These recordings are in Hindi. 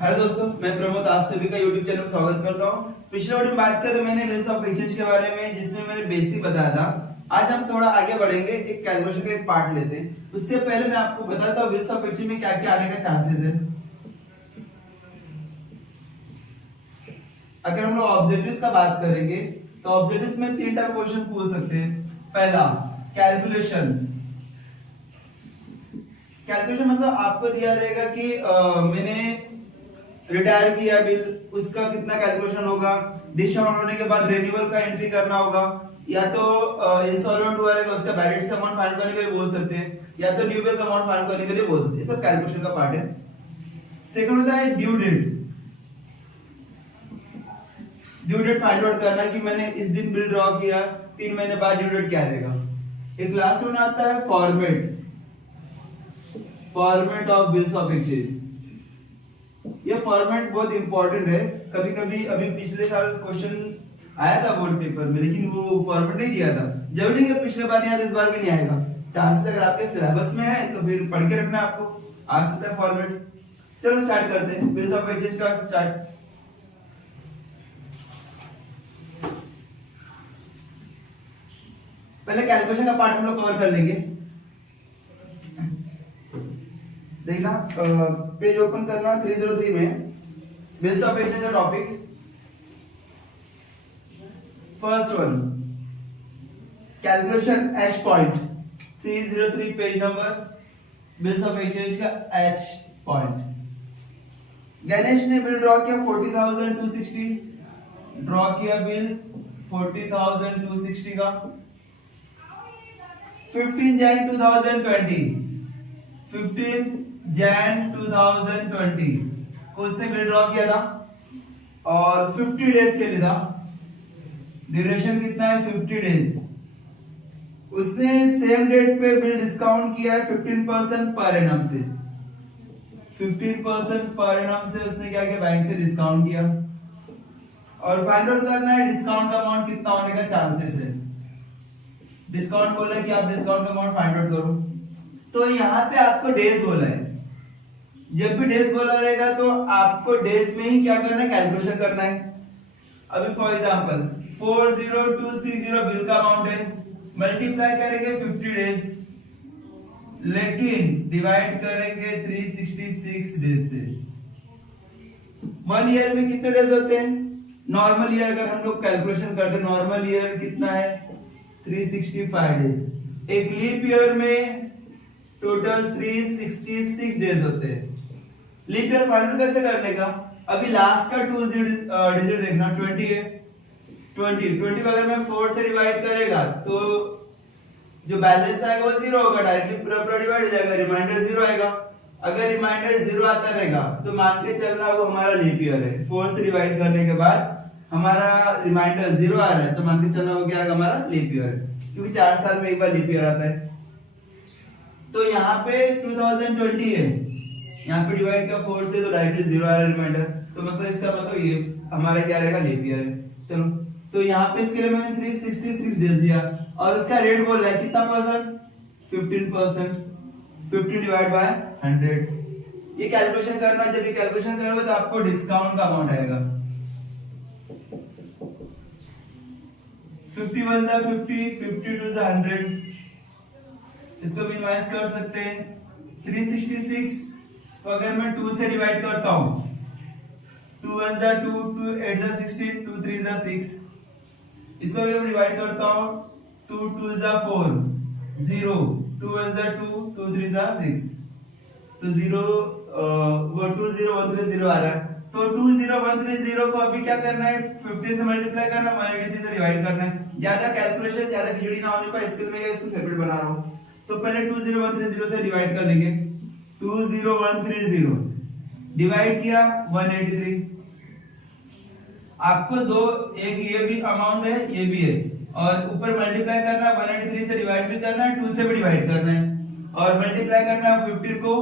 हेलो दोस्तों, मैं प्रमोद आप सभी का YouTube चैनल में स्वागत करता हूं। पिछले वीडियो में बात करें तो मैंने बेस ऑफ एक्सचेंज के बारे में, जिसमें मैंने बेसिक बताया था। आज हम थोड़ा आगे बढ़ेंगे, एक कैलकुलेशन का एक पार्ट लेते हैं। उससे पहले मैं आपको बताता हूं बेस ऑफ एक्सचेंज में क्या क्या आने का चांसेस है। अगर हम लोग ऑब्जेक्टिव्स का बात करेंगे तो ऑब्जेक्टिव्स में 3 टाइप क्वेश्चन पूछ सकते हैं। पहला कैलकुलेशन। कैलकुलेशन मतलब आपको दिया रहेगा कि मैंने रिटायर किया बिल, उसका कितना कैलकुलेशन होगा। डिसअमाउंट होने के बाद रेन्यूअल का एंट्री करना होगा, या तो इंस्टॉलमेंट हुआ रहेगा उसका बैलेंस का अमाउंट फाइंड करने के लिए बोल सकते हैं, या तो ड्यू बिल का अमाउंट फाइंड करने के लिए बोल सकते हैं। ये सब कैलकुलेशन का पार्ट है। सेकंड होता है due date. Due date find out करना कि मैंने इस दिन बिल ड्रॉ किया, 3 महीने बाद ड्यू डेट क्या रहेगा। एक लास्ट वन आता है format of bills of exchange. ये फॉर्मेट बहुत इंपॉर्टेंट है। कभी कभी अभी पिछले साल क्वेश्चन आया था बोर्ड पेपर में, लेकिन वो फॉर्मेट नहीं दिया था। जरूरी है पिछले बार नहीं आया तो इस बार भी नहीं आएगा। चांसेस अगर आपके सिलेबस में है तो फिर पढ़ के रखना, आपको आ सकता है फॉर्मेट। चलो स्टार्ट करते हैं बिल्स ऑफ एक्सचेंज का स्टार्ट। पहले कैलकुलेशन का पार्ट हम लोग कवर कर लेंगे। देखना पेज ओपन करना 303 में बिल्स ऑफ एक्सचेंज का topic. First one calculation H point 303 page number bills of exchange का एच पॉइंट। गणेश ने बिल ड्रॉ किया 40,260, ड्रॉ किया बिल 40,260 का 15 जैन 2020 को उसने बिल ड्रॉ किया था और 50 डेज के लिए था। ड्यूरेशन कितना है 50 डेज। उसने सेम डेट पे बिल डिस्काउंट किया है 15% पर एनम से। 15% पर एनम से उसने क्या किया, बैंक से डिस्काउंट किया। और फाइंड आउट करना है डिस्काउंट का अमाउंट कितना होने का चांसेस है। डिस्काउंट बोला कि आप डिस्काउंट का अमाउंट फाइंड आउट करो, तो यहाँ पे आपको डेज बोला है। जब भी डेज बोला रहेगा तो आपको डेज में ही क्या करना है, कैलकुलेशन करना है। अभी फॉर एग्जांपल 40260 बिल का अमाउंट है, मल्टीप्लाई करेंगे 50 डेज, लेकिन डिवाइड करेंगे 366 डेज से। 1 ईयर में कितने डेज होते हैं? नॉर्मल ईयर अगर हम लोग कैलकुलेशन करते हैं, नॉर्मल ईयर कितना है 365 डेज। एक लीप ईयर में टोटल 366 डेज होते हैं। लीप ईयर फाइंड कैसे करने का? अभी लास्ट का 2 डिजिट देखना, 20 है। 20 को अगर मैं 4 से डिवाइड करेगा तो जो बैलेंस आएगा वो 0 होगा, डायरेक्टली पूरा डिवाइड हो जाएगा, रिमाइंडर 0 आएगा। अगर रिमाइंडर 0 आता रहेगा तो मान के चलना वो हमारा लीप ईयर है। 4 से डिवाइड करने के बाद हमारा रिमाइंडर 0 आ रहा है तो मान के चलना वो क्या है, हमारा लीप ईयर है, क्योंकि 4 साल में एक बार लीप ईयर आता है। तो यहाँ पे 2020 है, यहाँ पे डिवाइड किया 4 से तो डायरेक्टली 0 आ रहा है रिमाइंडर, तो मतलब इसका मतलब ये हमारा क्या रहेगा, लीप ईयर है। चलो, तो यहाँ पे इसके लिए मैंने 366 डेज दिया और इसका रेट बोल रहा है कितना परसेंट, 15%। 50 divide by 100। ये कैलकुलेशन करना, जब ये कैलकुलेशन करोगे तो आपको डिस्काउंट का अमाउंट आएगा। 51 जा 50, 52 जा 100। इसको मिनिमाइज कर सकते हैं। 366 को अगर मैं 2 से डिवाइड करता हूं, 2 1 जा 2, 2 8 जा 16, 2 3 जा 6। इसको अगर मैं डिवाइड करता हूं, 2 2 जा 4, 0, 2 1 जा 2, 2 3 जा 6, तो 0 वो 20130 आ रहा है। तो 20130 को अभी क्या करना है, 50 से मल्टीप्लाई करना, 183 से डिवाइड करना है। ज्यादा कैलकुलेशन, ज्यादा खिचड़ी ना होने पर इसके लिए मैं इसको सेपरेट बना रहा हूं। तो पहले 20130 से डिवाइड कर लेंगे। 20130 डिवाइड किया 183। आपको दो, एक ये भी अमाउंट है, ये भी है, और ऊपर मल्टीप्लाई करना है, 183 से डिवाइड भी करना है, 2 से भी डिवाइड करना है, और मल्टीप्लाई करना है 15 को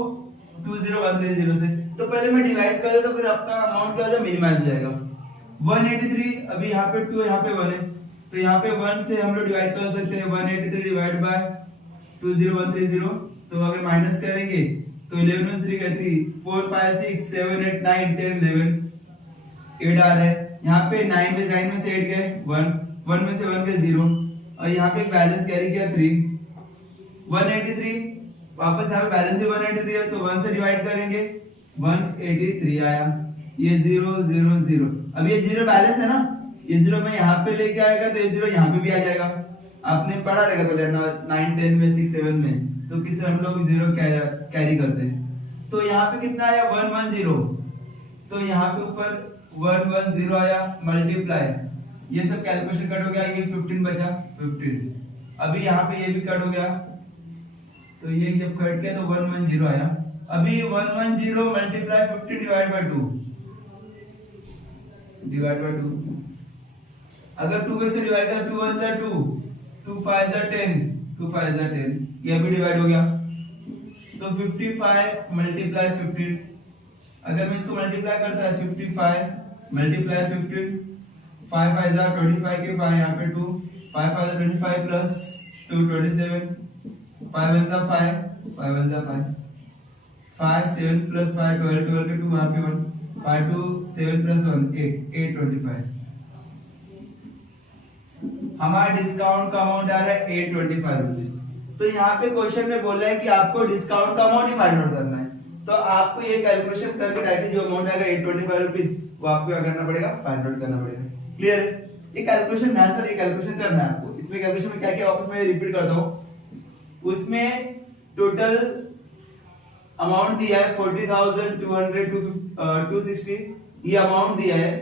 20130 से। तो पहले मैं डिवाइड कर देता हूं, फिर आपका अमाउंट क्या हो जाएगा, मिनिमाइज हो जाएगा। 183, अभी यहाँ पे 2 यहाँ पे 1 है, तो यहाँ पे 1 से हम लोग डिवाइड कर सकते हैं। 183 डिवाइड बाय 20130, तो अगर माइनस करेंगे तो 11 में 3 का 3, 4 5 6 7 8 9 10 11, 8 आ रहा है। यहाँ पे 9 में से 8 गए 1, 1 में से 1 गए 0, और यहाँ पे एक बैलेंस कैरी किया 3, 183, वापस यहाँ पे बैलेंस भी 183 है, तो 1 से डिवाइड करेंगे 183 आया। ये 0 0 0, अब ये 0 बैलेंस है ना, ये 0 मैं यहाँ पे लेके आएगा तो ये 0 यहाँ पे भी आ जाएगा। आपने पढ़ा रहेगा पहले 9 10 में 6 7 में, तो किसे हम लोग 0 कैरी करते हैं। तो यहाँ पे कितना आया 110, तो यहाँ पे ऊपर 110 आया, मल्टीप्लाई, ये सब कैलकुलेशन कट हो गया, ये 15 बचा 15। अभी यहाँ पे ये भी कट हो गया, तो ये जब कट गया तो 110 आया। अभी 110 मल्टीप्लाई 15 डिवाइड बाय 2, अगर 2 से डिवाइड कर 2 1 2, 2 5 10, 2 5 10, ये भी डिवाइड हो गया, तो 55 मल्टीप्लाई 15, अगर मैं इसको मल्टीप्लाई करता है 55 मल्टीप्लाई 15, 5 5 25 के 5 यहाँ पे 2, 5 5 25 प्लस 2 27, 5 1 5, 5 1 5, 5 7 प्लस 5 12, 12 के 2 यहाँ पे 1, 5 2 7 प्लस 1 8, 8 25। हमारा डिस्काउंट का अमाउंट आ रहा है 825 रुपीज। तो यहाँ पे क्वेश्चन में बोला है कि आपको डिस्काउंट का अमाउंट ही फाइंड आउट करना है, तो आपको ये कैलकुलेशन करके डायरेक्टली जो अमाउंट आएगा 825 रुपीज, वो आपको क्या करना पड़ेगा, फाइंड आउट करना पड़ेगा। क्लियर है? ये कैलकुलेशन ध्यान से, ये कैलकुलेशन करना है आपको। इसमें कैलकुलेशन में क्या क्या वापस मैं रिपीट करता हूँ। उसमें टोटल अमाउंट दिया है 40,200 260, ये अमाउंट दिया है।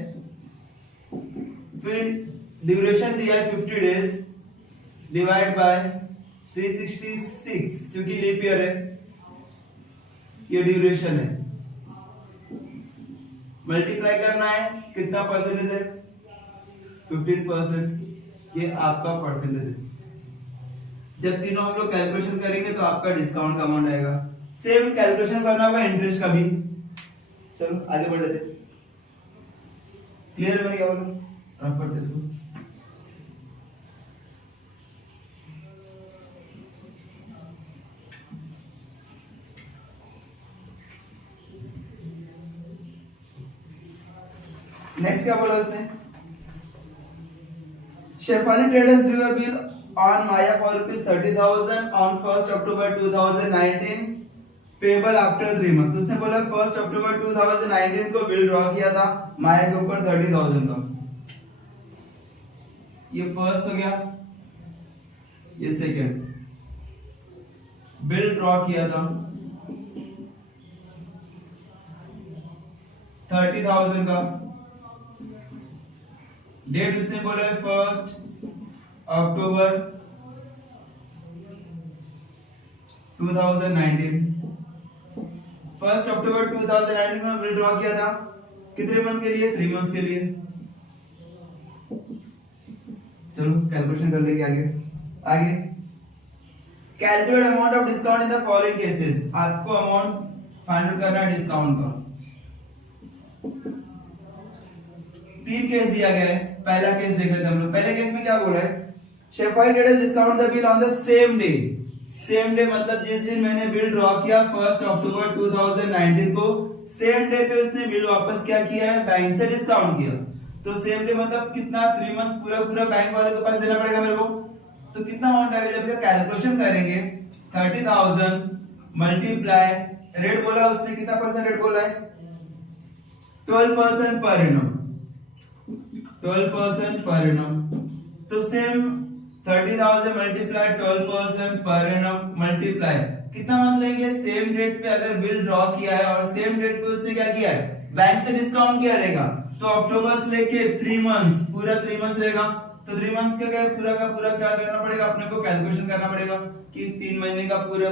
फिर ड्यूरेशन दिया है 50 डेज, डिवाइड बाय 366, क्योंकि लीप ईयर है, ये ड्यूरेशन है। मल्टीप्लाई करना है, कितना परसेंटेज है, 15%, ये आपका परसेंटेज है। जब तीनों हम लोग कैलकुलेशन करेंगे तो आपका डिस्काउंट का अमाउंट आएगा। सेम कैलकुलेशन करना होगा इंटरेस्ट का भी। चलो आगे बढ़ लेते। क्लियर है मेरी? क्या बोल रफ करते इसको। नेक्स्ट क्या बोला उसने, Shefali traders drew a bill on Maya for ₹30,000 on 1 October 2019, payable after 3 months. उसने बोला 1 अक्टूबर 2019 को बिल ड्रॉ किया था माया के ऊपर 30,000 का। ये फर्स्ट हो गया, ये सेकंड। बिल ड्रॉ किया था 30,000 का। डेट उसने बोला है 1 अक्टूबर 2019। 1 अक्टूबर 2019 में बिल ड्रॉ किया था कितने मंथ के लिए, 3 मंथ्स के लिए। चलो कैलकुलेशन कर लेंगे आगे। Calculate amount of discount in the following cases. आपको अमाउंट फाइंड आउट करना है डिस्काउंट का। 3 केस दिया गया है। पहला केस देख लेते हैं हम लोग। पहले केस में क्या बोला है, Shefali traders discount the bill on the same day. Same day मतलब जिस दिन मैंने बिल ड्रॉ किया 1 अक्टूबर 2019 को, सेम डे पे उसने बिल वापस क्या किया है, बैंक से डिस्काउंट किया। तो सेम डे मतलब कितना, 3 मंथ्स पूरा बैंक वाले के पास देना पड़ेगा मेरे को। तो कितना अमाउंट आएगा, जब कैलकुलेशन करेंगे 30,000 मल्टीप्लाई, रेट बोला उसने कितना परसेंट रेट बोला है, 12% पर एनम, 12% पर एनम। तो same 30,000 multiply 12% per annum multiply कितना मंथ लेंगे, सेम डेट पे अगर बिल ड्रॉ किया है और सेम डेट पे उसने क्या किया है, बैंक से डिस्काउंट किया रहेगा, तो अक्टूबर से लेके 3 मंथ्स, पूरा 3 मंथ्स रहेगा। तो 3 मंथस का पूरा क्या करना पड़ेगा, अपने को कैलकुलेशन करना पड़ेगा कि 3 महीने का पूरा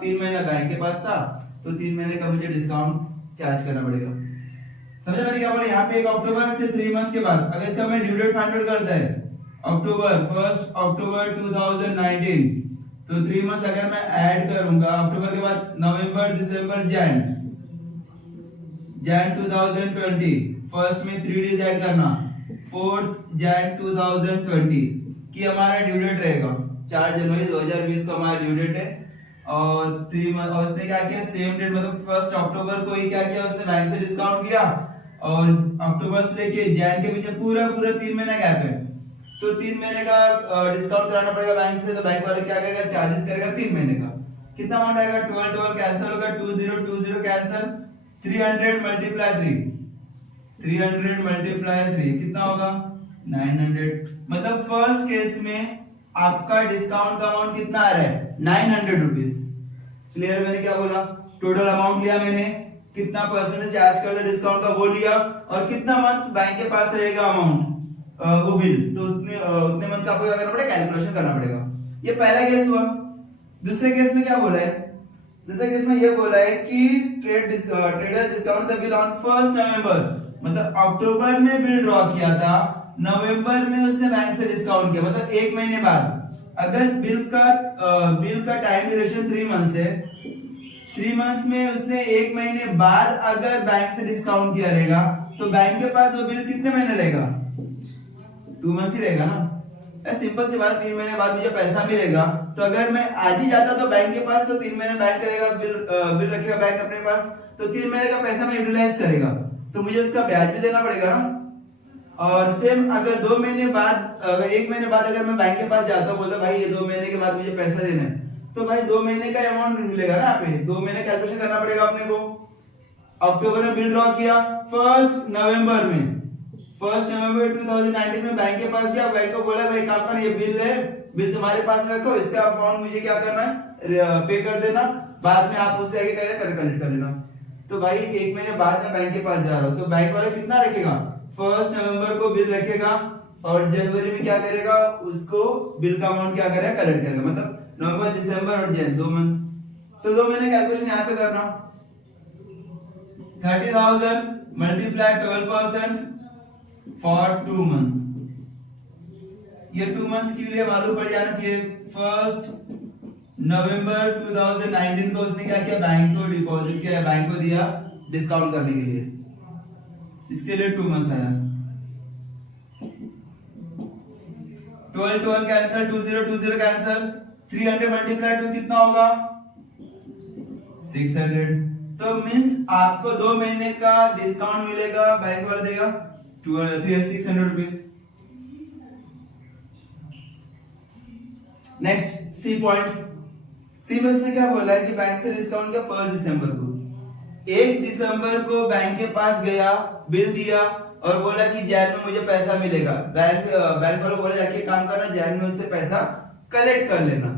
3 महीना बैंक के पास था, तो 3 महीने का मुझे डिस्काउंट चार्ज करना पड़ेगा। समझे मैंने क्या बोला, यहाँ पे एक अक्टूबर से 3 मंथ्स के बाद अगर इसका मैं ड्यू डेट फाइंड आउट करता है अक्टूबर 1 अक्टूबर 2019, तो 3 मंथ्स अगर मैं ऐड करूंगा, अक्टूबर के बाद नवंबर दिसंबर जैन 2020, फर्स्ट में 3 डेज ऐड करना, 4th जैन 2020 की हमारा ड्यू डेट रहेगा। 4 जनवरी 2020 को हमारा ड्यू डेट है और 3 मंथ, और उसने क्या किया सेम डेट मतलब 1 अक्टूबर को ही क्या किया उसने बैंक से डिस्काउंट किया, और अक्टूबर से लेके जैन के बीच पूरा 3 महीना गैप है, तो 3 महीने का डिस्काउंट कराना पड़ेगा बैंक से, तो बैंक वाले क्या करेगा चार्जेस करेगा 3 महीने का। कितना अमाउंट आएगा 12 कैंसिल होगा, 20 कैंसिल, 300 मल्टीप्लाई 3, 300 मल्टीप्लाई 3 कितना होगा 900। मतलब फर्स्ट केस में आपका डिस्काउंट का अमाउंट कितना आ रहा है 900 रुपीज। क्लियर, मैंने क्या बोला, टोटल अमाउंट लिया मैंने, कितना परसेंटेज चार्ज कर दिया डिस्काउंट का वो लिया, और कितना मंथ बैंक के पास रहेगा अमाउंट वो बिल, तो उतने मंथ का आपको क्या करना पड़ेगा कैलकुलेशन करना पड़ेगा। ये पहला केस हुआ। दूसरे केस में क्या बोला है, दूसरे केस में ये बोला है कि trader discount the bill on 1 नवंबर, मतलब अक्टूबर में बिल ड्रॉ किया था, नवंबर में उसने बैंक से डिस्काउंट किया, मतलब 1 महीने बाद। अगर बिल का टाइम ड्यूरेशन 3 मंथ्स है, 3 मंथ्स में उसने 1 महीने बाद अगर बैंक से डिस्काउंट किया रहेगा, तो बैंक के पास वो बिल कितने महीने रहेगा 2 मंथ्स ही रहेगा ना। सिंपल सी बात, 3 महीने बाद मुझे पैसा मिलेगा, तो अगर मैं आज ही जाता तो बैंक के पास, तो 3 महीने बैंक करेगा बिल रखेगा बैंक अपने पास, तो 3 महीने का पैसा मैं यूटिलाइज करेगा, तो मुझे उसका ब्याज भी देना पड़ेगा ना। और सेम अगर 2 महीने बाद, अगर 1 महीने बाद अगर मैं बैंक के पास जाता हूँ, बोलता भाई ये 2 महीने के बाद मुझे पैसा देना है, तो भाई 2 महीने का अमाउंट मिलेगा ना, यहाँ पे 2 महीने कैलकुलेशन करना पड़ेगा अपने को। अक्टूबर में बिल ड्रॉ किया, 1 नवंबर में, 1 नवंबर 2019 में बैंक के पास गया, बैंक को बोला भाई काम पर ये बिल है, बिल तुम्हारे पास रखो, इसका अमाउंट मुझे क्या करना है पे कर देना, बाद में आप उससे आगे कलेक्ट कर लेना। तो भाई 1 महीने बाद में बैंक के पास जा रहा हूं, तो बैंक वाला कितना रखेगा 1 नवंबर को बिल रखेगा, और जनवरी में क्या करेगा उसको बिल का अमाउंट क्या करेगा कलेक्ट करेगा, मतलब नवंबर दिसंबर और जन 2 मंथ। तो 2 महीने कैलकुलेशन यहाँ पे करना, 30,000 मल्टीप्लाई 12% फॉर 2 मंथ्स। ये 2 मंथ्स के लिए मालूम पड़ जाना चाहिए। 1 नवंबर 2019 को उसने क्या किया बैंक को डिपॉजिट किया, बैंक को दिया डिस्काउंट करने के लिए, इसके लिए 2 मंथ्स आया। 12 कैंसिल, 20 कैंसिल, 300 मल्टीप्लाई 2 कितना होगा 600। तो मींस आपको 2 महीने का डिस्काउंट मिलेगा, बैंक वाला देगा 600 रुपीज। नेक्स्ट सी पॉइंट, सी में उसने क्या बोला है कि बैंक से डिस्काउंट किया 1 दिसंबर को, 1 दिसंबर को बैंक के पास गया, बिल दिया और बोला कि जैन में मुझे पैसा मिलेगा। बैंक वालों बोला जाके काम करना, जैन में उससे पैसा कलेक्ट कर लेना।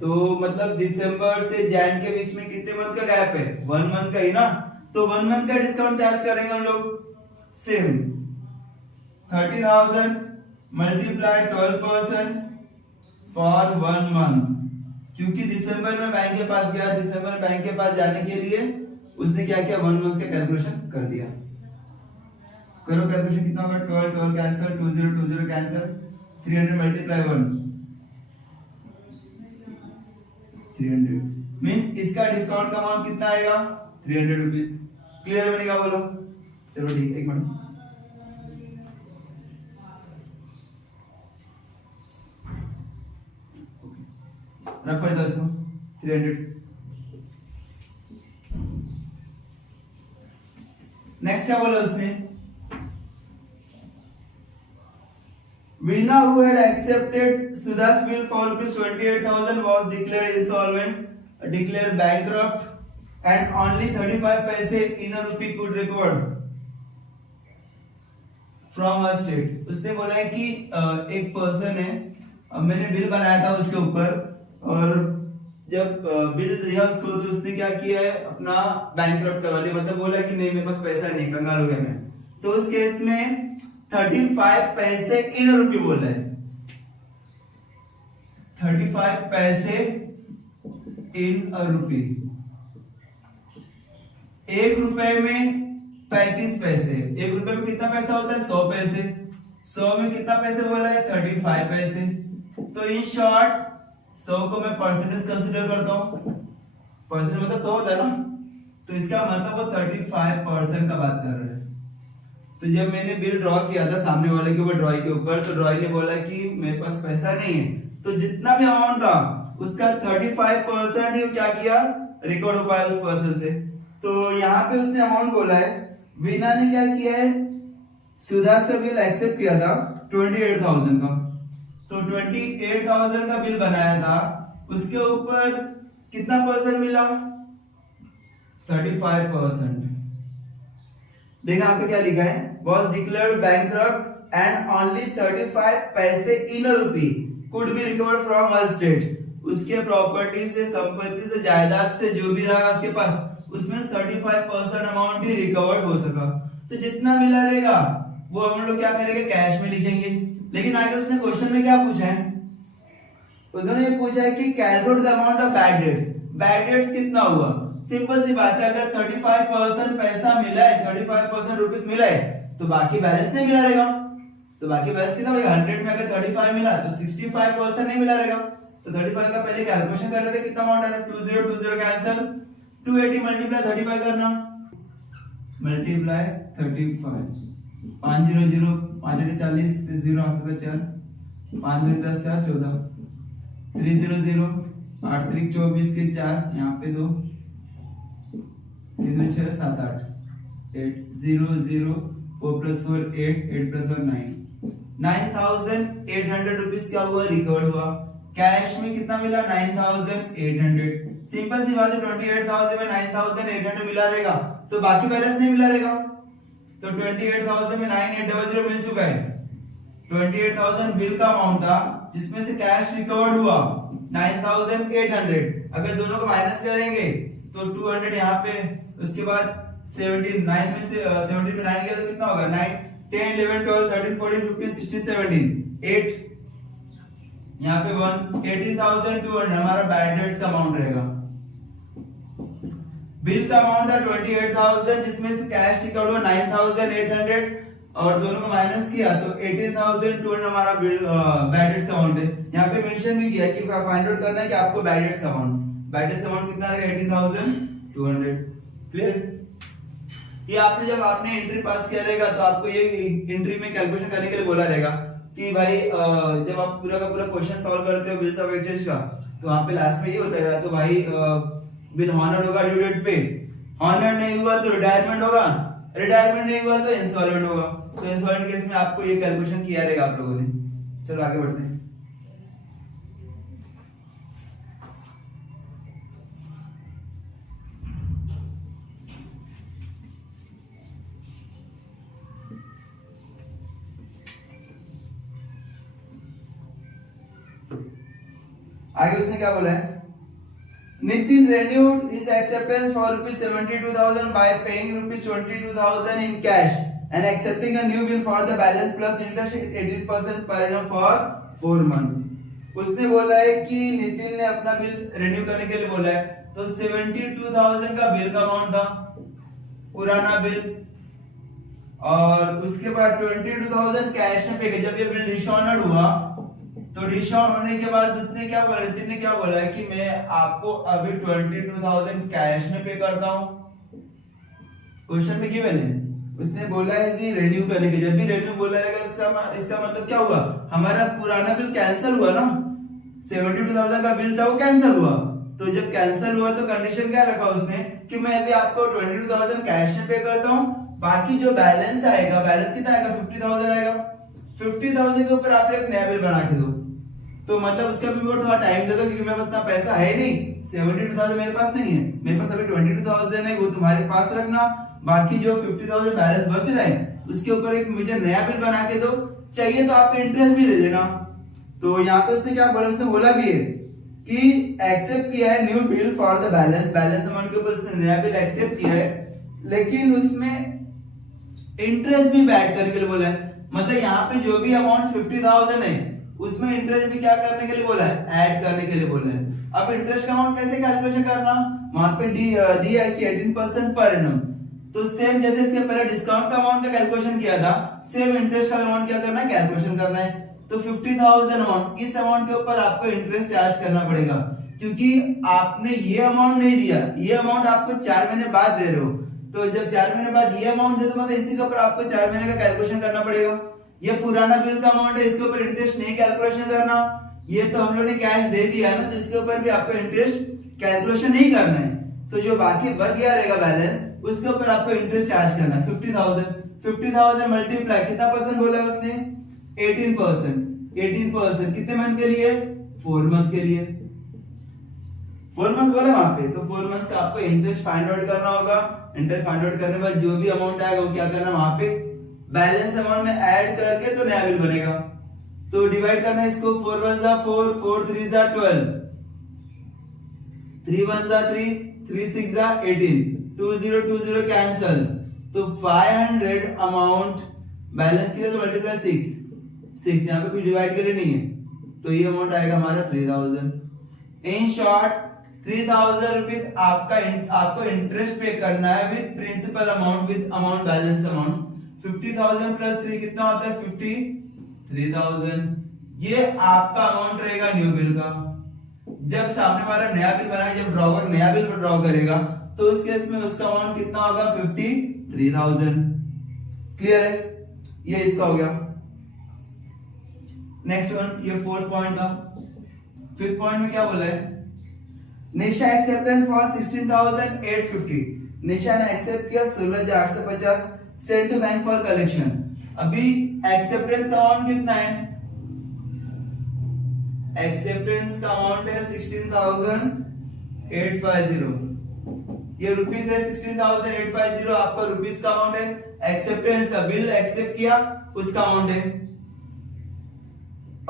तो मतलब दिसंबर से जैन के बीच में कितने मंथ का गैप है 1 मंथ का ही ना, तो 1 मंथ का डिस्काउंट चार्ज करेंगे हम लोग। सेम 30,000 मल्टीप्लाई 12% फॉर 1 मंथ, क्योंकि दिसंबर में बैंक के पास गया, दिसंबर में बैंक के पास जाने के लिए उसने क्या किया 1 मंथ का कैलकुलेशन कर दिया। करो कैलकुलेशन कितना होगा 12 कैंसिल, 20 कैंसिल, 300 मल्टीप्लाई 1 300 मींस इसका डिस्काउंट का अमाउंट कितना आएगा 300 रुपीस। क्लियर है मैंने क्या बोला? चलो ठीक है, एक मिनट रखो इधर इसको 300। नेक्स्ट क्या बोला उसने, Veena who had accepted Sudha's bill for ₹28,000 was declared insolvent, declared bankrupt, and only 35 paise in a rupee could record from her state। उसने बोला है कि एक पर्सन है, मैंने बिल बनाया था उसके ऊपर, और जब बिल दिया उसको तो उसने क्या किया है अपना बैंकक्रप्ट करवा लिया, मतलब बोला कि नहीं मेरे पास पैसा नहीं, कंगाल हो गया मैं। तो उस केस में 35 पैसे इन रुपी बोल रहे हैं, 35 पैसे इन रुपी। 1 रुपए में 35 पैसे, 1 रुपए में कितना पैसा होता है 100 पैसे, 100 में कितना पैसे बोला है 35 पैसे। तो इन शॉर्ट 100 को मैं परसेंटेज कंसीडर करता हूं, परसेंटेज मतलब 100 होता है ना, तो इसका मतलब वो 35% का बात कर रहे हैं। तो जब मैंने बिल ड्रॉ किया था सामने वाले के ऊपर ड्रॉई के ऊपर, तो ड्रॉई ने बोला कि मेरे पास पैसा नहीं है, तो जितना भी अमाउंट था उसका 35% ही क्या किया, रिकॉर्ड हो पाया उस पर्सन से। तो यहाँ पे उसने अमाउंट बोला है, वीना ने क्या किया है, सुधा से बिल एक्सेप्ट किया था 28,000 का, तो 28,000 का बिल बनाया था, उसके ऊपर कितना परसेंट मिला, 35%। देखा यहाँ पे क्या लिखा है, was declared bankrupt and only 35 पैसे in a rupee could be recovered from her state। उसके प्रॉपर्टी से, संपत्ति से, जायदाद से जो भी रहा उसके पास, उसमें 35% अमाउंट ही रिकवर्ड हो सका। तो जितना मिला रहेगा वो हम लोग क्या करेंगे, कैश में लिखेंगे। लेकिन आगे उसने क्वेश्चन में क्या पूछा है, उन्होंने ये पूछा है कि calculate the amount of bad debts. Bad debts कितना हुआ, सिंपल सी बात है, अगर 35% पैसा मिला है, 35% रुपीस मिला है, तो बाकी बैलेंस नहीं मिला रहेगा। तो बाकी बैलेंस कितना होगा, 100 में अगर 35 मिला तो 65% नहीं मिला रहेगा। तो 35 का पहले कैलकुलेशन कर लेते, कितना अमाउंट आ रहा है, 20 कैंसिल, 280 मल्टीप्लाई 35 करना, मल्टीप्लाई 35, 500, 5 40, 0 4, 5 2 10 14, 300, 8 3 24 के 4, यहाँ पे 2, 3 2 6 7 8, 8 0 0, 4 + 4 8, 8 + 1 9, 9,800 रुपीस क्या हुआ, रिकवर हुआ। कैश में कितना मिला, 9,800। सिंपल सी बात है, 28,000 में 9,800 मिला रहेगा, तो बाकी बैलेंस नहीं मिला रहेगा। तो 28,000 में 9,800 मिल चुका है। 28,000 बिल का अमाउंट था, जिसमें से कैश रिकवर्ड हुआ 9,800। अगर दोनों को माइनस करेंगे तो 200 यहाँ पे, उसके बाद 17 9 में से 17 में 9 गया तो कितना होगा, 9 10 11 12 13 14 15 16 17 8, यहाँ पे 1 18,200 हमारा बैड डेट्स का अमाउंट रहेगा। बिल का अमाउंट था 28,000, जिसमें से कैश रिकवर्ड हुआ 9,800 और दोनों को माइनस किया तो 18,200 हमारा बिल बैड डेट्स का अमाउंट है। यहाँ पे मेंशन भी किया कि फाइंड आउट करना है कि आपको बैड डेट्स का अमाउंट, बैड डेट्स का अमाउंट कितना रहेगा, 18,200। क्लियर। ये आपने जब आपने एंट्री पास किया रहेगा तो आपको ये एंट्री में कैलकुलेशन करने के लिए बोला रहेगा कि भाई जब आप पूरा का पूरा क्वेश्चन सॉल्व करते हो बिल्स ऑफ एक्सचेंज का, तो वहां पे लास्ट में ये होता है, तो भाई बिल हॉनर होगा ड्यू डेट पे, हॉनर नहीं हुआ तो रिटायरमेंट होगा, रिटायरमेंट नहीं हुआ तो इंस्टॉलमेंट होगा। तो इंस्टॉलमेंट केस में आपको ये कैलकुलेशन किया रहेगा आप लोगों ने। चलो आगे बढ़ते हैं। आगे उसने क्या बोला है, Nitin renewed his acceptance for ₹72,000 by paying ₹22,000 in cash and accepting a new bill for the balance plus interest at 18% per annum for 4 months। उसने बोला है कि नितिन ने अपना बिल रिन्यू करने के लिए बोला है, तो 72,000 का बिल का अमाउंट था, पुराना बिल, और उसके बाद 22,000 कैश में पे किया। जब ये बिल डिसऑनर्ड हुआ तो डिसऑन होने के बाद उसने क्या बोला, नितिन ने क्या बोला है कि मैं आपको अभी 22,000 कैश में पे करता हूं। क्वेश्चन में गिवन है, उसने बोला है कि रिन्यू करने के, जब भी रिन्यू बोला रहेगा इसका मतलब क्या हुआ, हमारा पुराना बिल कैंसिल हुआ ना, 72,000 का बिल था वो कैंसिल हुआ। तो जब कैंसिल हुआ तो कंडीशन क्या रखा उसने कि मैं अभी आपको 22,000 कैश में पे करता हूं, बाकी जो बैलेंस आएगा, बैलेंस कितना आएगा, 50,000 आएगा, 50,000 के ऊपर आप एक नया बिल बना के दो। तो मतलब उसका भी थोड़ा टाइम दे दो, क्योंकि मेरे पास इतना पैसा है नहीं, 72,000 मेरे पास नहीं है, मेरे पास अभी 22,000 है, वो तुम्हारे पास रखना, बाकी जो 50,000 बैलेंस बच रहा है उसके ऊपर एक मुझे नया बिल बना के दो, चाहिए तो आप इंटरेस्ट भी दे देना। तो यहाँ पे उसने क्या बोला, उसने बोला भी है कि एक्सेप्ट किया है new bill for the balance, balance amount के ऊपर उसने नया बिल एक्सेप्ट किया है, लेकिन उसमें इंटरेस्ट भी ऐड करने के लिए बोला है। मतलब यहाँ पे जो भी अमाउंट 50,000 है उसमें इंटरेस्ट भी क्या करने के लिए बोला है, ऐड करने के लिए बोला है। अब इंटरेस्ट का अमाउंट कैसे कैलकुलेशन करना, वहां पे दिया है कि 18% पर एनम, तो सेम जैसे इसके पहले डिस्काउंट का अमाउंट का कैलकुलेशन किया था, सेम इंटरेस्ट का अमाउंट क्या करना है, कैलकुलेशन करना है। तो 50,000 अमाउंट, इस अमाउंट के ऊपर आपको इंटरेस्ट चार्ज करना पड़ेगा, क्योंकि आपने ये अमाउंट नहीं दिया, ये अमाउंट आपको 4 महीने बाद दे रहे हो। तो जब 4 महीने बाद ये अमाउंट दे, तो मतलब इसी के ऊपर आपको 4 महीने का कैलकुलेशन करना पड़ेगा। ये पुराना बिल का अमाउंट है, इसके ऊपर इंटरेस्ट नहीं कैलकुलेशन करना, ये तो हम लोग ने कैश दे दिया है ना, तो इसके ऊपर भी आपको इंटरेस्ट कैलकुलेशन नहीं करना है। तो जो बाकी बच गया रहेगा बैलेंस, उसके ऊपर आपको इंटरेस्ट चार्ज करना है 50,000 मल्टीप्लाई कितना परसेंट बोला है उसने, 18%। कितने मंथ के लिए, 4 मंथ के लिए, 4 मंथ बोला वहां पे, तो 4 मंथ का आपको इंटरेस्ट फाइंड आउट करना होगा। इंटरेस्ट फाइंड आउट करने के बाद जो भी अमाउंट आएगा वो क्या करना, वहां पे बैलेंस अमाउंट में ऐड करके तो नया बिल बनेगा। तो डिवाइड करना है इसको, 4 1 जा 4, 4 3 जा 12, 3 1 जा 3, 3 6 जा 18, 2 0 2 0 कैंसल, तो 500 अमाउंट बैलेंस के लिए तो मल्टीप्लाई 6 यहाँ पे कुछ डिवाइड के लिए नहीं है, तो ये अमाउंट आएगा हमारा 3000। इन शॉर्ट 3000 रुपीज आपको इंटरेस्ट पे करना है with principal amount, with amount balance amount. 50,000 plus 3 कितना होता है, 53,000। ये आपका अमाउंट रहेगा न्यू बिल का। जब सामने वाला नया बिल बनाएगा, जब ड्रॉवर नया बिल ड्रॉ करेगा, तो उस केस में उसका अमाउंट कितना होगा, 53,000। क्लियर है, ये इसका हो गया। नेक्स्ट वन, ये 4th पॉइंट था। 5th पॉइंट में क्या बोला है, निशा एक्सेप्टेंस फॉर 16,850। निशा ने एक्सेप्ट किया 16,850 send to bank for collection. अभी एक्सेप्टेंस का अमाउंट कितना है, एक्सेप्टेंस का अमाउंट है 16,850। ये रुपीस है 16,850, आपका रुपीस का अमाउंट है। एक्सेप्टेंस का बिल एक्सेप्ट किया उसका अमाउंट है।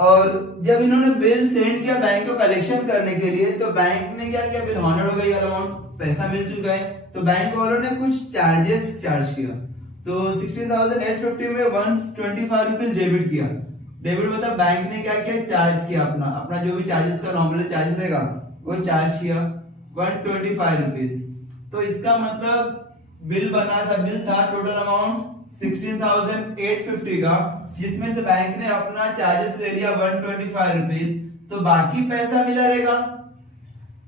और जब इन्होंने बिल सेंड किया बैंक को कलेक्शन करने के लिए, तो बैंक ने क्या किया, बिल हॉनर हो गई, अमाउंट पैसा मिल चुका है, तो बैंक वालों ने कुछ चार्जेस चार्ज किया। तो 16,850 में 125 रुपीज डेबिट किया। डेबिट मतलब बैंक ने क्या किया, चार्ज किया अपना जो भी चार्जेस का नॉर्मल चार्ज रहेगा वो चार्ज किया 125 रुपीज। तो इसका मतलब बिल बना था, बिल था टोटल अमाउंट 16,850 का, जिसमें से बैंक ने अपना चार्जेस ले लिया 125 रुपीज, तो बाकी पैसा मिला रहेगा।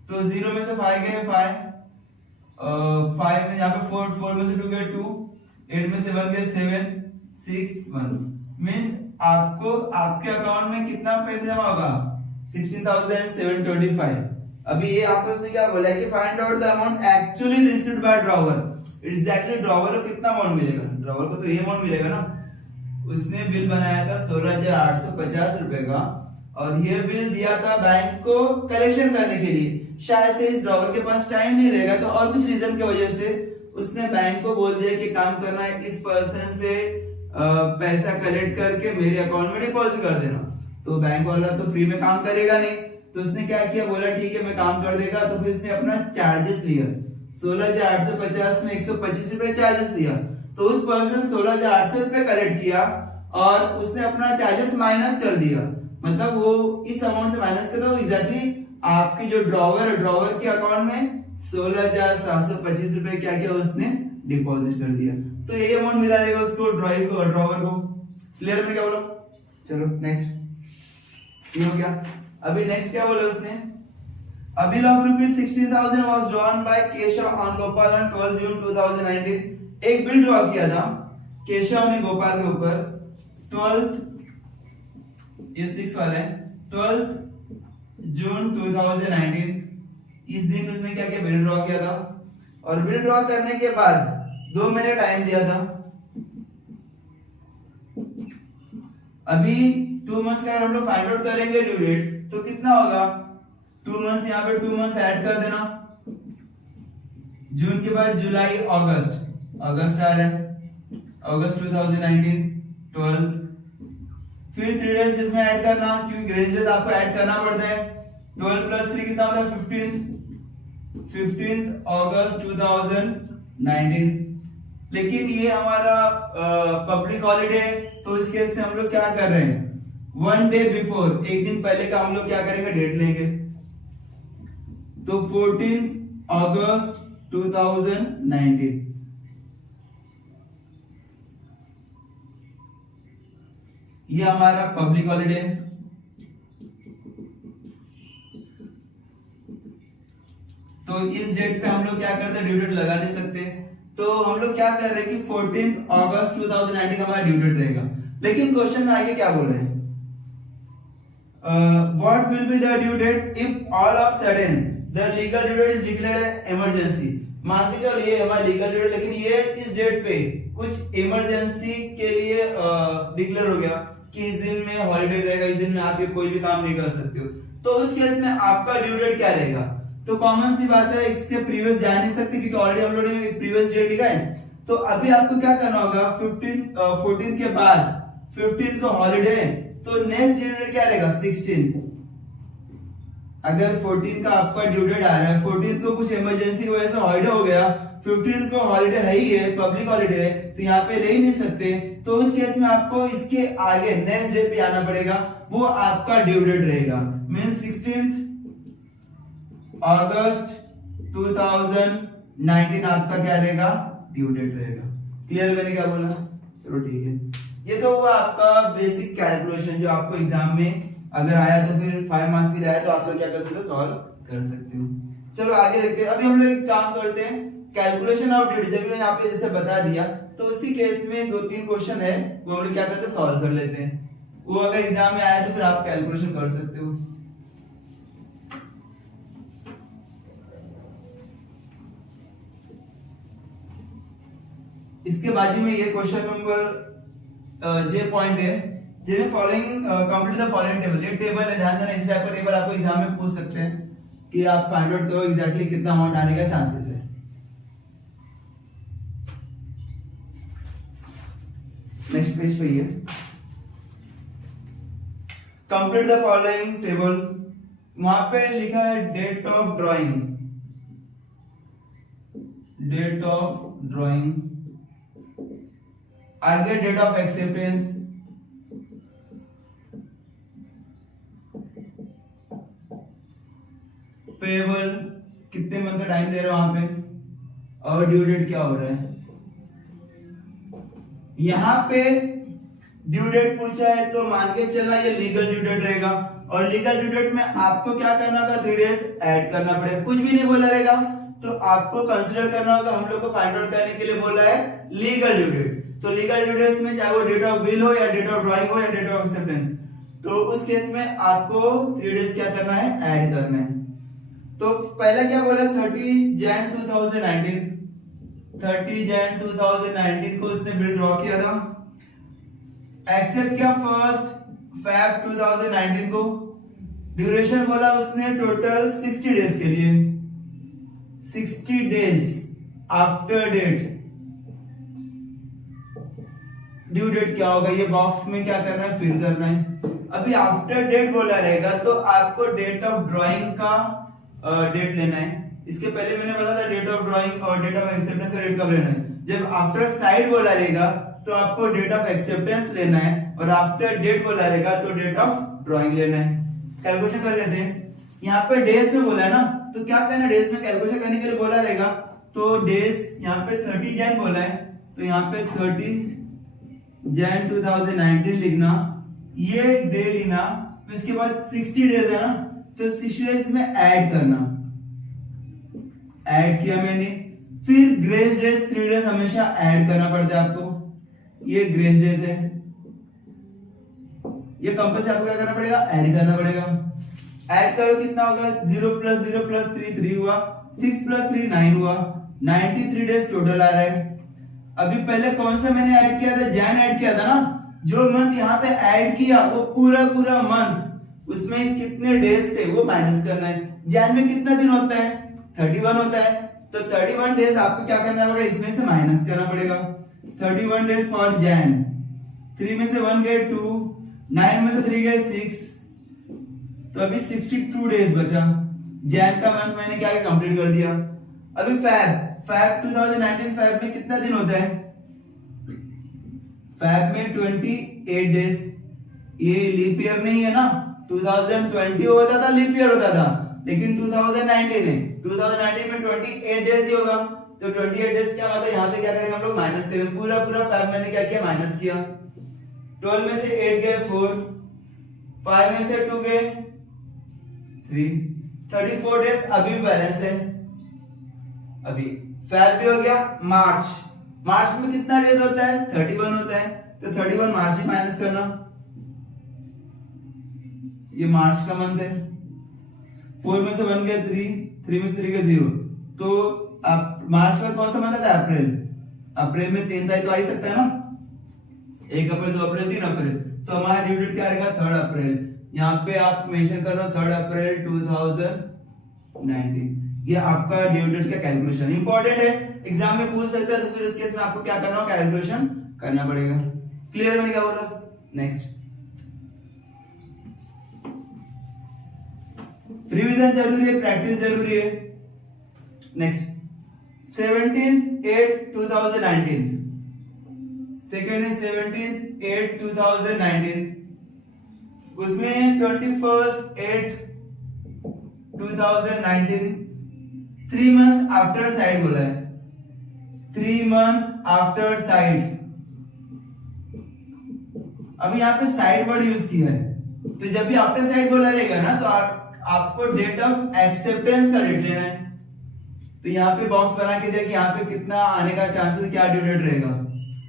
तो 0 में से 5 गए 5 में यहाँ पे 4 में से 2 गए 2, 8 में से 1 गए 7, 6 1 मींस आपको आपके अकाउंट में कितना पैसा जमा होगा, 16,725। अभी ये आपको उसने क्या बोला है कि find out the amount actually received by drawer. Exactly drawer को कितना अमाउंट मिलेगा, ड्रॉवर को तो ये अमाउंट मिलेगा ना। उसने बिल बनाया था 16,850 रुपए का, और ये बिल दिया था बैंक को कलेक्शन करने के लिए। शायद से इस ड्रॉवर के पास टाइम नहीं रहेगा, तो और कुछ रीजन की वजह से उसने बैंक को बोल दिया कि काम करना है, इस पर्सन से पैसा कलेक्ट करके मेरे अकाउंट में डिपॉजिट कर देना। तो बैंक वाला तो फ्री में काम करेगा नहीं, तो उसने क्या किया, बोला ठीक है मैं काम कर देगा। तो फिर उसने अपना चार्जेस लिया, 16,850 में 125 रुपए चार्जेस लिया। तो उस पर्सन 16,800 रुपए कलेक्ट किया और उसने अपना चार्जेस माइनस कर दिया, मतलब वो इस अमाउंट से माइनस कर दो। एग्जैक्टली आपकी जो ड्रॉवर है, ड्रॉवर के अकाउंट में 16,725 रुपए क्या किया, उसने डिपॉजिट कर दिया। तो ये अमाउंट मिला रहेगा उसको, ड्रॉवर को। क्लियर में क्या बोला, चलो नेक्स्ट ये हो गया। अभी नेक्स्ट क्या बोला उसने, a bill of rupees 16,000 was drawn by Keshav on Gopal on 12 जून 2019। एक बिल ड्रॉ किया था केशव ने गोपाल के ऊपर 12th, ये 6 वाला है, 12 जून 2019। इस दिन उसने क्या किया, बिल ड्रॉ किया था। और बिल ड्रॉ करने के बाद 2 महीने टाइम दिया था। अभी 2 मंथ्स का हम लोग फाइंड आउट करेंगे ड्यू डेट, तो कितना होगा, 2 मंथ्स, यहाँ पे 2 मंथ्स ऐड कर देना। जून के बाद जुलाई, अगस्त आ रहा है, अगस्त 2019 12। फिर 3 डेज इसमें ऐड करना, क्योंकि ग्रेस डेज आपको ऐड करना पड़ता है। 12 प्लस 3 कितना होता है, 15 अगस्त 2019। लेकिन ये हमारा पब्लिक हॉलीडे है, तो इस केस से हम लोग क्या कर रहे हैं, 1 डे बिफोर, एक दिन पहले का हम लोग क्या करेंगे, डेट लेंगे। तो 14 अगस्त 2019। ये हमारा पब्लिक हॉलीडे है। तो इस डेट पे हम लोग क्या करते हैं, ड्यू डेट लगा नहीं सकते, तो हम लोग क्या कर रहे हैं कि 14 अगस्त 2019 का हमारा ड्यू डेट रहेगा। लेकिन क्वेश्चन में आगे क्या बोल रहे हैं, what will be the due date if all of sudden the legal due date is declared emergency? मान के चलो ये हमारा लीगल ड्यू डेट, लेकिन ये इस डेट पे कुछ इमरजेंसी के लिए डिक्लेयर हो गया कि इस दिन में हॉलीडे रहेगा, इस दिन में आप ये कोई भी काम नहीं कर सकते हो, तो उस केस में आपका ड्यू डेट क्या रहेगा? तो कॉमन सी बात है, इसके प्रीवियस जा नहीं सकते क्योंकि ऑलरेडी हम लोगों ने प्रीवियस डेट लिखा है। तो अभी आपको क्या करना होगा, 14 के बाद 15 को हॉलीडे, तो नेक्स्ट ड्यू डेट क्या रहेगा? 16। अगर 14 का आपका ड्यू डेट आ रहा है, 14 को कुछ इमरजेंसी की वजह से हॉलीडे हो गया, 15 को हॉलीडे है ही है, पब्लिक हॉलीडे है, तो यहाँ पे ले ही नहीं सकते, तो उस केस में आपको इसके आगे नेक्स्ट डे पे आना पड़ेगा, वो आपका ड्यू डेट रहेगा। मींस 16 अगस्त 2019 आपका क्या रहेगा? ड्यू डेट रहेगा। क्लियर मैंने क्या बोला? चलो ठीक है। ये तो हुआ आपका बेसिक कैलकुलेशन जो आपको एग्जाम में अगर आया तो फिर 5 मार्क्स के लिए आया तो आप लोग क्या कर सकते हो? सॉल्व कर सकते हो। चलो आगे देखते हैं। अभी हम लोग एक काम करते हैं, कैलकुलेशन ऑफ ड्यू डेट। जब मैंने यहाँ पे जैसे बता दिया तो उसी केस में 2-3 क्वेश्चन है वो हम लोग क्या करते हैं? सॉल्व कर लेते हैं। वो अगर एग्जाम में आया तो फिर आप कैलकुलेशन कर सकते हो। इसके बाजू में ये क्वेश्चन नंबर जे पॉइंट है, जे में following complete the following table. एक टेबल है, ध्यान देना, इस टाइप का टेबल आपको एग्जाम में पूछ सकते हैं कि आप फाइंड आउट करो एग्जैक्टली कितना अमाउंट आने का चांसेस है। नेक्स्ट पेज पे ये कंप्लीट द फॉलोइंग टेबल, वहां पे लिखा है date of drawing, date of drawing, आगे डेट ऑफ एक्सेप्टेंस, पेबल कितने मंथ का टाइम दे रहा है वहां पे, और ड्यू डेट क्या हो रहा है। यहाँ पे ड्यू डेट पूछा है तो मान के चला ये लीगल ड्यू डेट रहेगा, और लीगल ड्यू डेट में आपको क्या करना होगा? 3 डेज ऐड करना पड़ेगा। कुछ भी नहीं बोला रहेगा तो आपको कंसीडर करना होगा, हम लोग को फाइंड आउट करने के लिए बोला है लीगल ड्यू डेट। तो लीगल ड्यू डेट में चाहे वो डेट ऑफ बिल हो या डेट ऑफ ड्राइंग हो या डेट ऑफ एक्सेप्टेंस, तो उस केस में आपको 3 डेज क्या करना है? ऐड करना है। तो पहला क्या बोला? 30 जैन 2019, 30 जैन 2019 को उसने बिल ड्रॉ किया था। एक्सेप्ट किया 1 Feb 2019 को। ड्यूरेशन बोला उसने टोटल 60 डेज के लिए, 60 days after date. Due date क्या होगा? ये बॉक्स में क्या करना है? फिल करना है। अभी आफ्टर डेट बोला रहेगा तो आपको डेट ऑफ ड्राइंग का डेट लेना है। इसके पहले मैंने बताया था डेट ऑफ ड्राइंग और डेट ऑफ एक्सेप्टेंस का डेट कब लेना है। जब आफ्टर साइड बोला रहेगा तो आपको डेट ऑफ एक्सेप्टेंस लेना है, और आफ्टर डेट बोला रहेगा तो डेट ऑफ ड्राइंग लेना है। कैलकुलेशन कर लेते हैं। यहाँ पे डेज में बोला है ना, तो क्या करना? डेज में कैलकुलेशन करने के लिए बोला रहेगा, तो डेज यहाँ पे 30 जैन बोला है तो यहाँ पे 30 जैन 2019 लिखना, ये डे लेना, इसके बाद 60 डेज है ना, तो 60 डेज में ऐड करना। ऐड किया मैंने, फिर ग्रेस डेज 3 डेज हमेशा ऐड करना पड़ता है आपको। ये ग्रेस डेज है, ये कंपल्सरी आपको क्या करना पड़ेगा? ऐड करना पड़ेगा। ऐड करो कितना होगा? 0 + 0 + 3 3 हुआ, 6 + 3 9 हुआ, 93 डेज टोटल आ रहा है। अभी पहले कौन सा मैंने ऐड किया था? जैन ऐड किया था ना। जो मंथ यहाँ पे ऐड किया वो पूरा पूरा मंथ, उसमें कितने डेज थे वो माइनस करना है। जैन में कितना दिन होता है? 31 होता है, तो 31 डेज आपको क्या करना पड़ेगा? इसमें से माइनस करना पड़ेगा। 31 डेज फॉर जैन, 3 में से 1 गए 2, 9 में से 3 गए 6, तो अभी 62 डेज बचा। जैन का मंथ मैंने क्या कंप्लीट कर दिया। अभी फैब 2019 फैब में कितना दिन होता है? फैब में 28 डेज। ये लीप ईयर नहीं है ना, 2020 होता था, लीप ईयर होता था, लेकिन 2019 है, 2019 में 28 डेज ही होगा। तो 28 डेज क्या मतलब? यहाँ पे क्या करेंगे हम लोग? माइनस करेंगे। पूरा पूरा फैब मैंने क्या किया? माइनस किया। 12 में से 8 गए 4, 5 में से 2 गए 3, 34 डेज अभी बैलेंस है। अभी फैब भी हो गया। मार्च में कितना डेज होता है? 31 होता है, तो 31 मार्च में माइनस करना। ये मार्च का मंथ है, 4 में से 1 गया 3 में से 3 गया 0, तो आप मार्च का कौन सा मंथ आता है? अप्रैल में 3 तारीख तो आ ही सकता है ना, 1 अप्रैल 2 अप्रैल 3 अप्रैल, तो हमारा ड्यू डेट क्या रहेगा? 3 अप्रैल। यहाँ पे आप मेंशन कर रहे हो 3 अप्रैल 2019, ये आपका ड्यू डेट का कैलकुलेशन इंपॉर्टेंट है, एग्जाम में पूछ सकता है, तो फिर इस केस में आपको क्या करना होगा? कैलकुलेशन करना पड़ेगा। क्लियर? मैंने क्या बोला? नेक्स्ट, रिवीजन जरूरी है, प्रैक्टिस जरूरी है। नेक्स्ट, 17/8/2019, सेकेंड है 17/8/2019, उसमें 21/8/2019 3 months आफ्टर साइड बोला है, 3 month आफ्टर साइड। अभी यहाँ पे साइड वर्ड यूज किया है, तो जब भी आफ्टर साइड बोला रहेगा ना, तो आपको डेट ऑफ एक्सेप्टेंस का डेट लेना है। तो यहाँ पे बॉक्स बना के दिया कि यहाँ पे कितना आने का चांसेस, क्या ड्यू डेट रहेगा।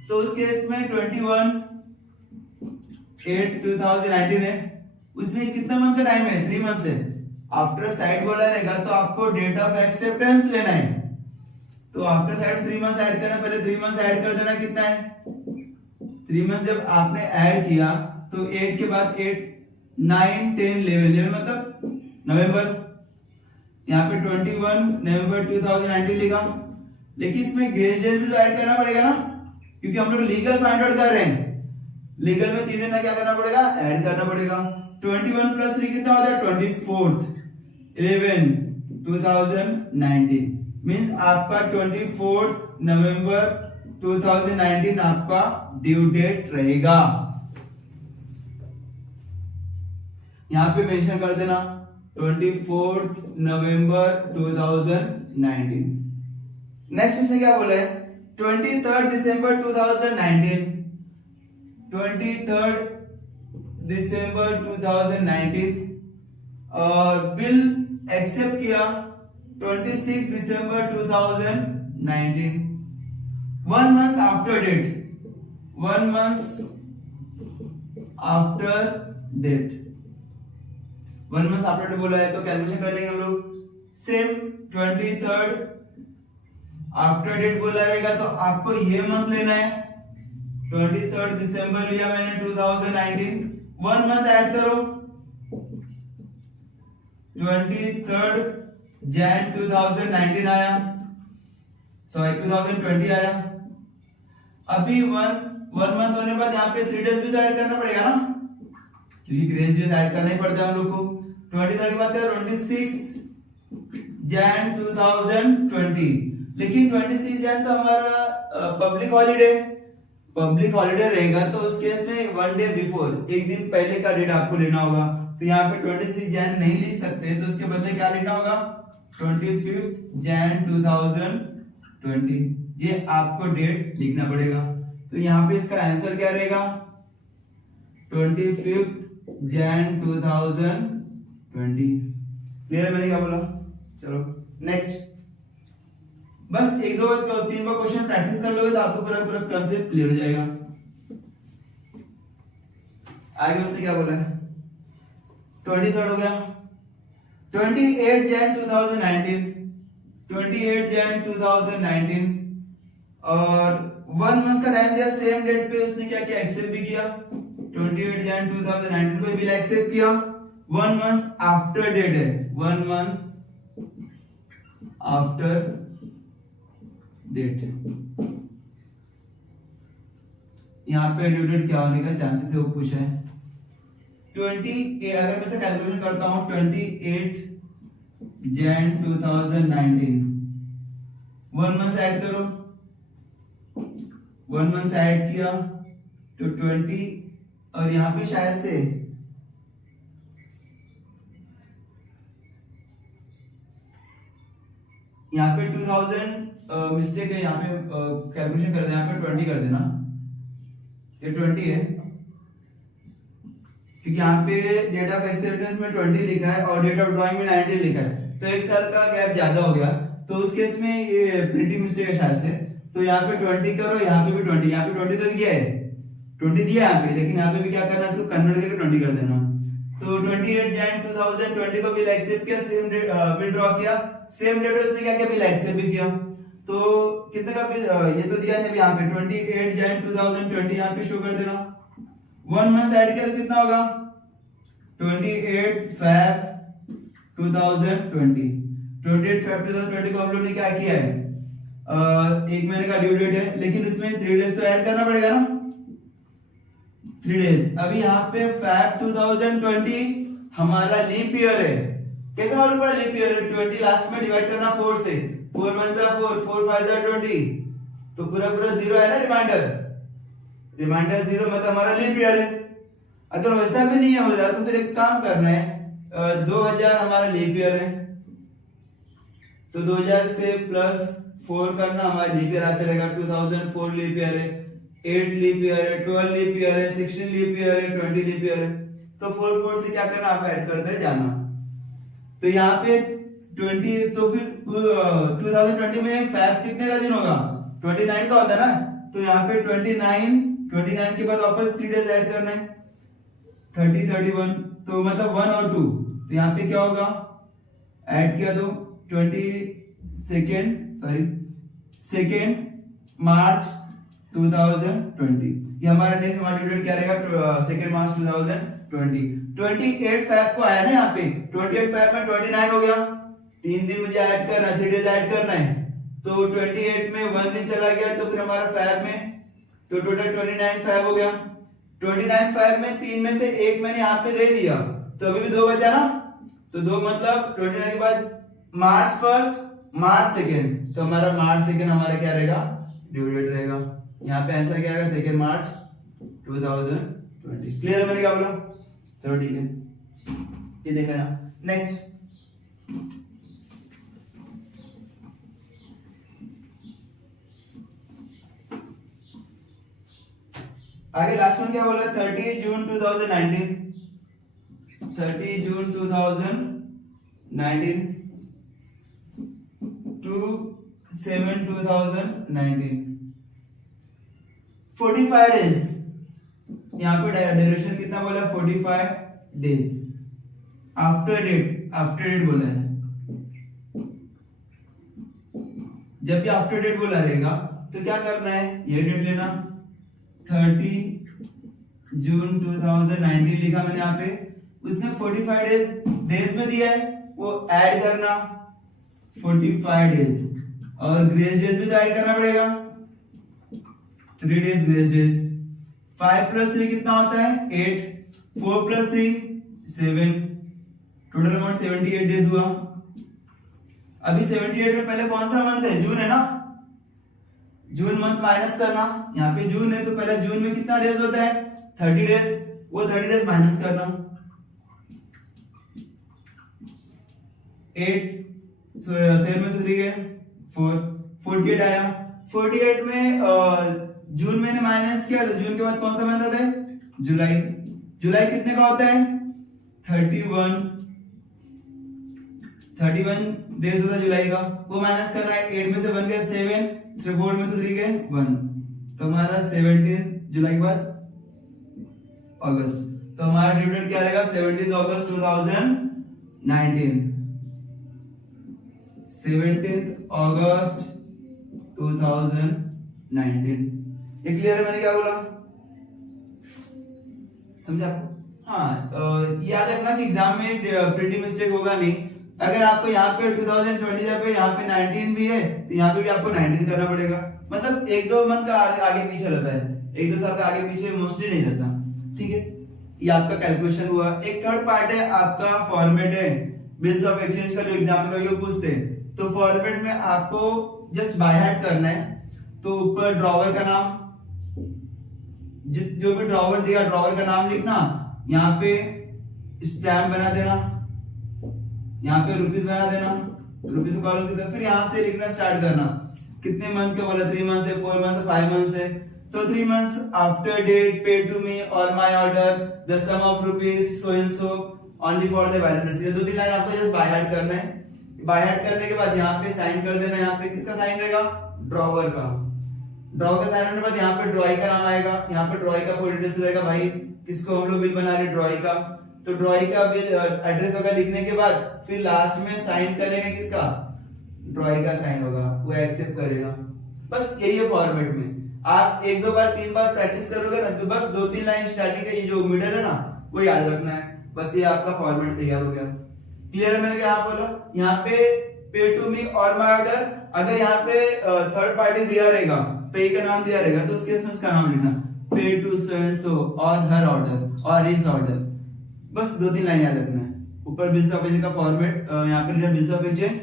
तो उस केस में 21/8/2019 है, उसमें कितना मंथ का टाइम है? 3 मंथ है। आफ्टर साइड बोला रहेगा तो आपको डेट ऑफ एक्सेप्टेंस लेना है, तो आफ्टर साइड 3 मंथ ऐड करना, पहले 3 मंथ ऐड कर देना, कितना है? 3 मंथ जब आपने ऐड किया तो 8 के बाद 8 9 10 11 मतलब नवंबर, यहाँ पे 21 नवंबर 2019 लिखा, लेकिन इसमें ग्रेस डेज भी तो ऐड करना पड़ेगा ना, क्योंकि हम लोग लीगल फाइंड आउट कर रहे हैं। लीगल में 3 दिन क्या करना पड़ेगा? ऐड करना पड़ेगा। 21 + 3 कितना होता है? 24/11/2019 मींस आपका 24 नवंबर 2019 आपका ड्यू डेट रहेगा। यहां पे मेंशन कर देना 24 नवंबर 2019। नेक्स्ट इसने क्या बोला है? 23 दिसंबर 2019, 23 दिसंबर 2019 और बिल एक्सेप्ट किया 26 December 2019, 1 month after date, 1 month after date, 1 month after date बोला है, तो कैलकुलेशन कर लेंगे हम लोग। सेम 23 आफ्टर डेट बोला रहेगा तो आपको ये मंथ लेना है, 23 दिसंबर लिया मैंने 2019, 1 मंथ ऐड करो, 23 जैन 2019 आया, सॉरी 2020 आया। अभी 1 मंथ होने के बाद यहाँ पे 3 डेज भी तो ऐड करना पड़ेगा ना, क्योंकि ग्रेस डेज ऐड करना ही पड़ता है हम लोग को। 23 के बाद 26 जैन 2020, लेकिन 26 जैन तो हमारा पब्लिक हॉलीडे रहेगा, तो उस केस में 1 डे बिफोर, एक दिन पहले का डेट आपको लेना होगा। तो यहाँ पे 26 जैन नहीं लिख सकते, तो उसके बदले क्या लिखना होगा? 25 जैन 2020, ये आपको डेट लिखना पड़ेगा। तो यहाँ पे इसका आंसर क्या रहेगा? 25 जैन 2020। क्लियर? मैंने क्या बोला? चलो नेक्स्ट, बस 1-2 3 बार क्वेश्चन प्रैक्टिस कर लोगे तो आपको पूरा कंसेप्ट क्लियर हो जाएगा। आगे उसने क्या बोला है? 23 हो गया, 28 जैन 2019, 28 जैन 2019 और 1 मंथ का टाइम दिया, सेम डेट पे उसने क्या किया? एक्सेप्ट भी किया, 28 जैन 2019 को भी एक्सेप्ट किया। 1 मंथ आफ्टर डेट है, 1 मंथ आफ्टर डेट। यहाँ पे ड्यू डेट क्या होने का चांसेस है वो पूछा है। 28, अगर मैं से कैलकुलेशन करता हूं 28 जैन 2019, 1 मंथ ऐड करो, 1 मंथ ऐड किया तो 20 और यहाँ पे शायद से यहाँ पे 2000 मिस्टेक है, यहाँ पे कैलकुलेशन कर देना, यहाँ पे 20 कर देना, ये 20 है क्योंकि यहाँ पे डेट ऑफ एक्सेप्टेंस में 20 लिखा है और डेट ऑफ ड्राइंग में 19 लिखा है, तो 1 साल का गैप ज्यादा हो गया, तो उस केस में ये प्रिंटिंग मिस्टेक है शायद से। तो यहाँ पे 20 करो, यहाँ पे भी 20, यहाँ पे 20 तो दिया है, 20 दिया यहाँ पे, लेकिन यहाँ पे भी क्या करना है? इसको कन्वर्ट करके 20 कर देना। तो 28 जैन 2020 को बिल एक्सेप्ट किया, सेम डेट बिल ड्रॉ किया, सेम डेट उसने क्या किया, बिल एक्सेप्ट भी किया। तो कितने का बिल ये तो दिया है यहाँ पे 28 जैन 2020 यहाँ पे शो कर देना। 1 मंथ ऐड किया तो कितना होगा 28 Feb 2020। 28 Feb 2020 को हम लोग ने क्या किया है, एक महीने का ड्यू डेट है, लेकिन उसमें 3 डेज तो ऐड करना पड़ेगा ना, 3 डेज। अभी यहाँ पे Feb 2020 हमारा लीप ईयर है। कैसे मालूम पड़ा लीप ईयर है, 20 लास्ट में डिवाइड करना 4 से, 4 1 जा 4, 4 5 जा 20, तो पूरा पूरा जीरो है ना, रिमाइंडर जीरो मतलब हमारा लीप ईयर है। अगर वैसा भी नहीं हो रहा तो फिर एक काम करना है, 2000 हमारा लीप ईयर है, तो 2000 से +4 करना, हमारा लीप ईयर आते रहेगा। 2004 लीप ईयर है, 8 लीप ईयर है, 12 लीप ईयर है, 16 लीप ईयर है, 20 लीप ईयर है। तो 4 से क्या करना, आप ऐड करते जाना। तो यहाँ पे 20, तो फिर 2020 में फैब कितने का दिन होगा, 29 का होता है ना, तो यहाँ पे 29 के बाद वापस 3 डेज ऐड करना है, 30 31, तो मतलब 1 और 2, तो यहाँ पे क्या होगा, ऐड किया तो 2nd मार्च 2020, ये हमारा नेक्स्ट हमारा डेट क्या रहेगा, 2 मार्च 2020। 28 फैब को आया ना यहाँ पे, 28 फैब में 29 हो गया, 3 दिन मुझे ऐड करना है, 3 डेज ऐड करना है, तो 28 में 1 दिन चला गया, तो फिर हमारा फैब में तो टोटल 29 फैब हो गया। 29 फैब में 3 में से 1 मैंने यहाँ पे दे दिया, तो अभी भी 2 बचा ना, तो 2 मतलब 29 के बाद मार्च 1, मार्च 2, तो हमारा मार्च 2 हमारा क्या रहेगा, ड्यू डेट रहेगा। यहाँ पे आंसर क्या आएगा, 2 मार्च 2020। क्लियर है मैंने क्या बोला, चलो ठीक है, ये देख लेना। नेक्स्ट आगे लास्ट वन क्या बोला, 30 जून 2019, 30 जून 2019 to 7 2019, 45 डेज। यहाँ पे ड्यूरेशन कितना बोला, 45 डेज। आफ्टर डेट बोला है, जब भी आफ्टर डेट बोला रहेगा तो क्या करना है, ये डेट लेना, 30 जून 2019 लिखा मैंने यहाँ पे, उसने 45 डेज में दिया है, वो ऐड करना 45 डेज, और ग्रेस डेज भी तो ऐड करना पड़ेगा, 3 डेज ग्रेस डेज। 5 + 3 कितना होता है, 8, 4 + 3 7, टोटल अमाउंट 78 डेज हुआ। अभी 78 में पहले कौन सा मंथ है, जून है ना, जून मंथ माइनस करना, यहाँ पे जून है तो पहले जून में कितना डेज होता है, 30 डेज, वो 30 डेज माइनस करना, 8 7 में से 3 गए 4, 48 आया। 48 में जून मैंने माइनस किया, तो जून के बाद कौन सा मंथ आता है, जुलाई। जुलाई कितने का होता है, 31 डेज होता है जुलाई का, वो माइनस करना है। 8 में से 1 गया 7, 4 में से 3 गए 1, तो हमारा 17 जुलाई के बाद अगस्त, तो हमारा ड्यू डेट क्या रहेगा, 17 अगस्त 2019, 17 अगस्त 2019। ये क्लियर है मैंने क्या बोला, समझा आपको? हाँ, याद रखना कि एग्जाम में प्रिंटिंग मिस्टेक होगा नहीं। अगर आपको यहाँ पे 2020 पे यहाँ पे 19 भी है, तो यहाँ पे भी आपको 19 करना पड़ेगा, मतलब 1-2 मंथ का आगे पीछे रहता है, 1-2 साल का आगे पीछे मोस्टली नहीं रहता, ठीक है। ये आपका कैलकुलेशन हुआ। एक थर्ड पार्ट है आपका फॉर्मेट है, बिल्स ऑफ एक्सचेंज का जो एग्जाम का ये पूछते हैं, तो फॉर्मेट में आपको जस्ट बाय हार्ट करना है। तो ऊपर ड्रॉवर का नाम, जो भी ड्रॉवर दिया ड्रॉवर का नाम लिखना, यहाँ पे स्टैम्प बना देना, यहाँ पे रुपीस बना देना, रुपीस कॉलम की तरफ, फिर यहाँ से लिखना स्टार्ट करना, कितने मंथ का बोला, 3 मंथ है, 4 मंथ है, 5 मंथ है, तो 3 months after date paid to me और my order the sum of rupees so and so only for the valid receipt. 2-3 line आपको जस्ट बाय हार्ट करना है। बाय हार्ट करने के बाद यहाँ पे साइन कर देना, यहाँ पे किसका साइन रहेगा, ड्रॉवर का। ड्रॉवर का साइन होने के बाद यहाँ पे ड्रॉई का नाम आएगा, यहाँ पे ड्रॉई का कोई डिटेल्स रहेगा, भाई किसको हम लोग बिल बना रहे ड्रॉई का, तो ड्रॉई का बिल एड्रेस वगैरह लिखने के बाद फिर लास्ट में साइन करेंगे किसका, ड्रॉई का साइन होगा, वो एक्सेप्ट करेगा। बस यही है फॉर्मेट में। आप एक दो बार तीन बार प्रैक्टिस करोगे ना तो बस दो तीन लाइन स्टार्टिंग है, ये जो मिडल है ना वो याद रखना है। बस ये आपका फॉर्मेट तैयार हो गया। क्लियर है? मैंने क्या बोला, यहाँ पे पे टू मी और माय ऑर्डर, अगर यहाँ पे थर्ड पार्टी दिया रहेगा, पे का नाम दिया रहेगा, तो उस केस में उसका नाम लिखना, पे टू सो एंड सो और हर ऑर्डर और हिज ऑर्डर। बस दो तीन लाइन याद रखना है। ऊपर बिल्स ऑफ एक्सचेंज का फॉर्मेट, यहाँ पे बिल्स ऑफ एक्सचेंज,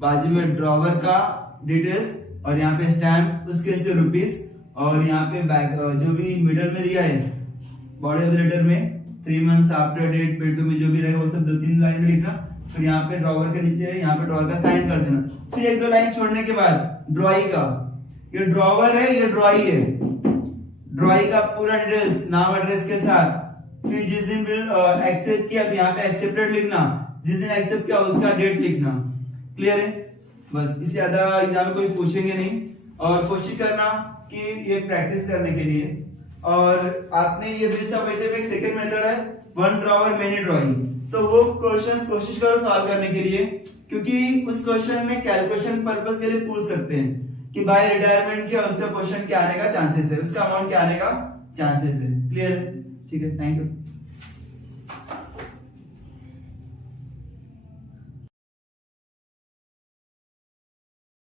बाजू में ड्रॉवर का डिटेल्स और यहाँ पे स्टैम्प, उसके नीचे रुपीस, और यहाँ पे बैक जो भी मिडल में दिया है बॉडी ऑफ द लेटर में 3 months आफ्टर डेट पे टू में जो भी रहेगा वो सब दो तीन लाइन में लिखना। फिर यहाँ पे ड्रॉवर के नीचे यहाँ पे ड्रॉवर का साइन कर देना। फिर एक दो लाइन छोड़ने के बाद ड्रॉई का, ये ड्रॉवर है, ये ड्रॉई है, ड्रॉई का पूरा डिटेल्स नाम एड्रेस के साथ। फिर जिस दिन बिल एक्सेप्ट किया तो यहाँ पे एक्सेप्टेड लिखना, जिस दिन एक्सेप्ट किया उसका डेट लिखना। क्लियर है? बस, इससे ज्यादा एग्जाम में कोई पूछेंगे नहीं। और कोशिश करना कि ये प्रैक्टिस करने के लिए, और आपने ये बिल्स ऑफ एक्सचेंज में सेकंड मेथड है वन ड्रॉवर मेनी ड्राइंग, तो वो क्वेश्चंस कोशिश करो सॉल्व करने के लिए, क्योंकि उस क्वेश्चन में कैलकुलेशन पर्पस के लिए पूछ सकते हैं कि बाय रिटायरमेंट क्या उसका क्वेश्चन क्या आने का चांसेस है, उसका अमाउंट क्या आने का चांसेस है। क्लियर है? ठीक है, थैंक यू।